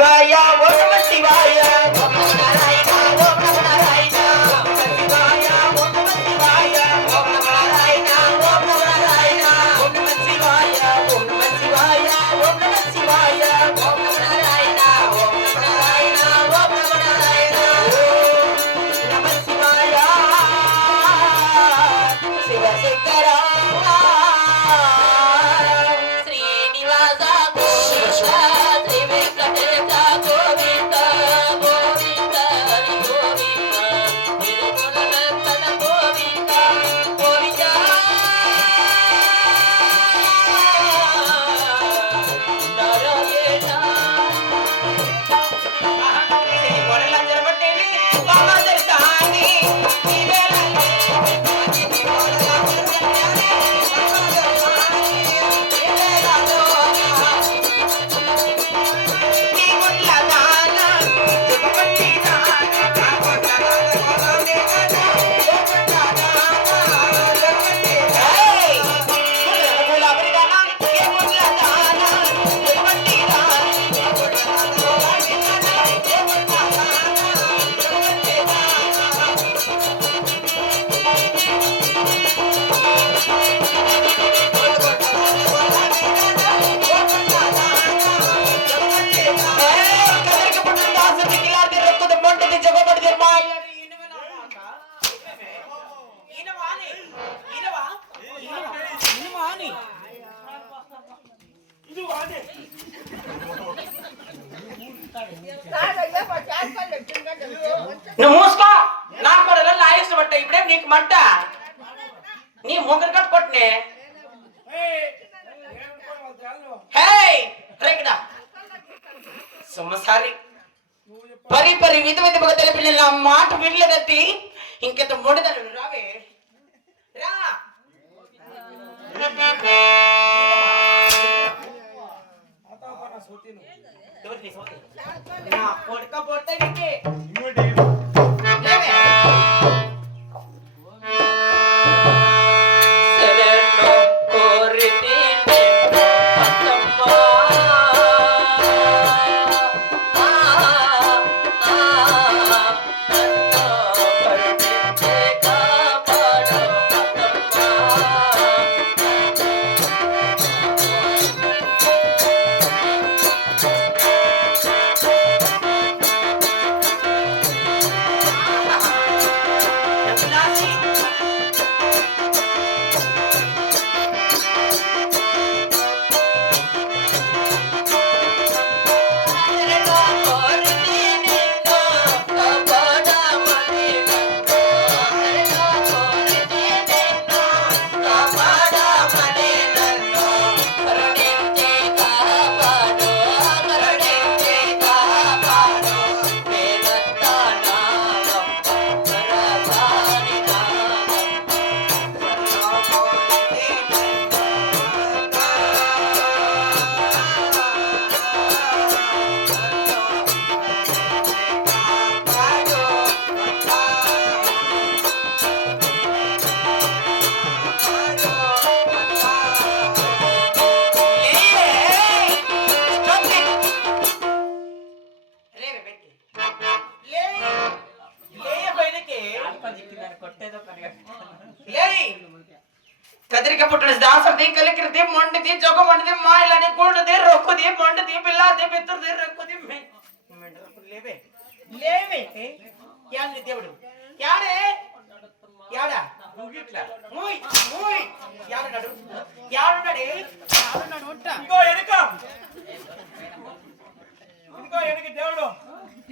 శివాయ ఓం నమ శివాయ ఓం నమ నారాయణ ఓం నమ నారాయణ శివాయ ఓం నమ శివాయ ఓం నమ నారాయణ ఓం నమ నారాయణ ఓం నమ శివాయ ఓం నమ శివాయ ఓం నమ శివాయ ఓం నమ నారాయణ ఓం నమ నారాయణ ఓం నమ నారాయణ నమ శివాయ శివ శంకర శ్రీనివాస గోవింద శ్రీ వెంకటేశ గోవింద గోవింద హరి గోవింద తిరుమలనందన గోవింద గోవింద నారాయణ గొడవలందరూ పట్టేది బాబా దర్శనాన్ని నువ్వు మూసుకో నాకు కూడా లాగేసిన బట్ట ఇప్పుడే నీకు మంట నీ మొగరు కట్టుకొట్టినే సొమ్మసారి పరి పరి విధ విధముగా తెలిపిన నా మాట వినలేదట్టి ఇంకెంత మొండిదాన్ని రావే రా నా కొడుక పొట్టకి ಕದರಿಕೆ ಪುಟ್ಟಣ ದಾಸದಿ ಕಲಿಕಿರ್ತಿ ಮೊಂಡದಿ ಜೋಗ ಮೊಂಡದಿ ಮಾಯಿಲಾಡಿ ಕೂಡದಿ ರೊಕ್ಕದಿ ಮೊಂಡದಿ ಬಿಲ್ಲಾದಿ ಬಿತ್ತರ್ದಿ ರೊಕ್ಕದಿ ಲೇವೆ ಲೇವೆ ಯಾನ್ರಿ ದೇವಡು ಯಾರೇ ಯಾಡ ಮುಗಿಟ್ಲ ಮೂಯ್ ಮೂಯ್ ಯಾರು ನಡು ಯಾರು ನಡಿ ಯಾರು ನಡು ಒಟ್ಟ